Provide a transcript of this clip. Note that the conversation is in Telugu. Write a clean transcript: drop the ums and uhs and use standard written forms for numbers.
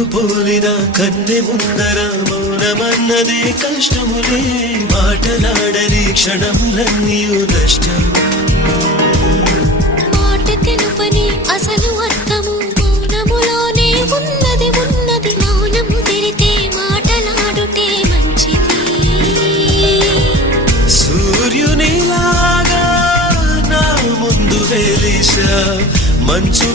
నిన్ను పోలిన కన్నె ముందర మౌనమన్నదే కష్టములే మాటలాడని క్షణములన్నీ నష్టం మాట తెలుపని అసలు అర్థము మౌనములోనే ఉన్నది ఉన్నది మౌనము తెరితే మాటలాడుటే మంచిది సూర్యునిలాగా నా ముందు వెలిసా మంచు